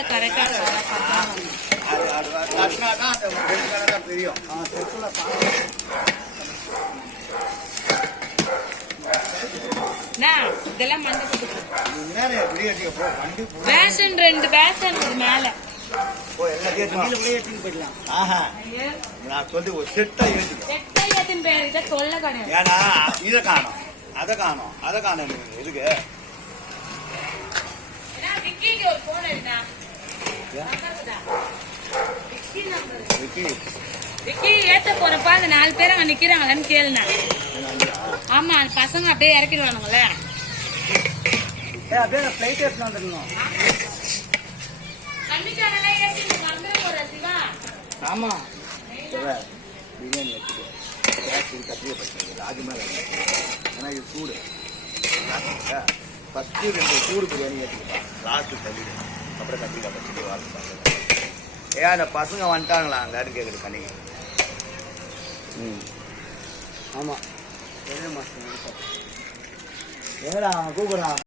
வீட்டுல கரெக்டா தெரியும். இதெல்லாம் பேஷன் 2 பேஷன் மேல நான் சொல்லி ஒரு செட்டா ஏத்தின் பேர் இதை சொல்ல கிடையாது. ஏன்னா இதை காணும் அதை காணும் அதை காணும் எதுக்கு ஒரு போன் எடுத்தா விக்கி ஏத்த போறப்ப அந்த 4 பேர் அங்க நிக்கிறாங்களான்னு கேளுனா. ஆமா பசங்க அப்படியே இறக்கிடுவானுங்களே. அப்படியே பிளைட் எடுத்து வந்துடணும். ஆமா பிரியாணி வச்சுட்டு கத்திரியை பச்சை ராஜு மேலே ஏன்னா இது சூடு ஃபஸ்ட்டு 2 சூடு பிரியாணி ஏற்றிக்கிட்டான் லாஸ்ட்டு தள்ளிடு அப்புறம் கத்திரிக்காய் பச்சடி வார்த்தை பார்க்குறேன். ஏன் அந்த பசங்க வந்துட்டாங்களா அங்காரு கேட்குறது கண்ணி. ஆமாம் என்ன மாதம் எங்கடா கூப்பிட்றான்.